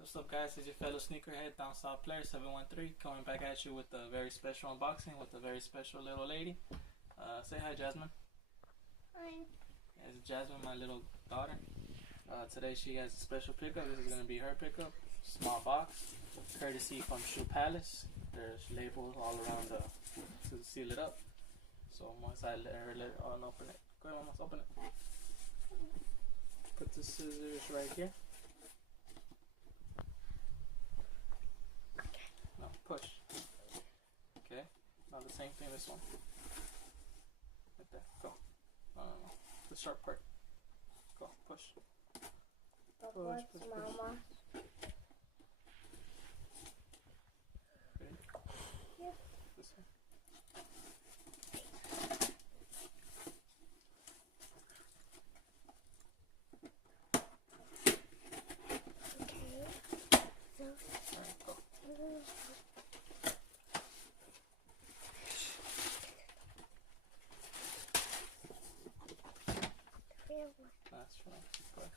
What's up, guys? It's your fellow sneakerhead down south player 713 coming back at you with a very special unboxing with a very special little lady. Say hi, Jasmine. Hi. It's Jasmine, my little daughter. Today she has a special pickup. This is going to be her pickup. Small box, courtesy from Shoe Palace. There's labels all around to seal it up. So once I let her open it. Go ahead, almost open it. Put the scissors right here. No, push. Okay. Now the same thing this one. Right there. Go. No. The sharp part. Go. Push. Push. Mama? Ready? Yeah. This way. Okay. So. Alright, go. That's right. Go ahead.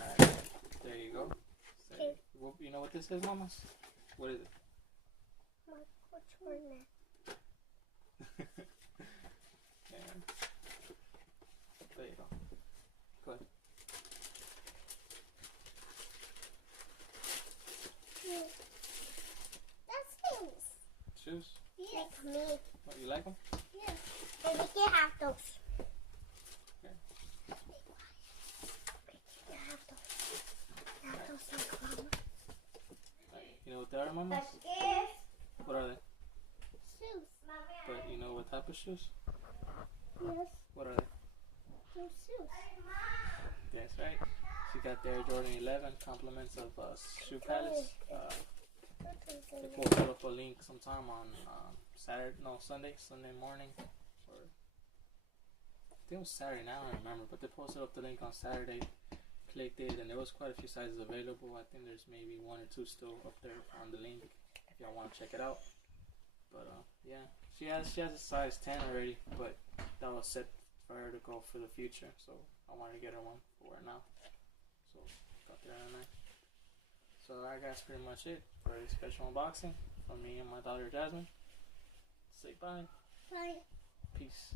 Alright, there you go. Okay. You know what this is, mamas? What is it? Which one? And there you go. Go ahead. That's things. Shoes? Yes. Like me. What, you like them? Yes. And we can have those. Okay. We can have those. Have those like Mama. You know what they are, mamas? Yes. What are they? Shoes. But you know what type of shoes? Yes. What are they? Those shoes. That's right. She got their Jordan 11 compliments of Shoe Palace. They posted up a link sometime on Sunday morning, or I think it was Saturday. Now I don't remember, but they posted up the link on Saturday. Clicked it, and there was quite a few sizes available. I think there's maybe one or two still up there on the link if y'all want to check it out. But yeah, she has a size 10 already, but that was set for her to go for the future. So I wanted to get her one for her now. So got there on there. So that's pretty much it for a special unboxing from me and my daughter Jasmine. Say bye. Bye. Peace.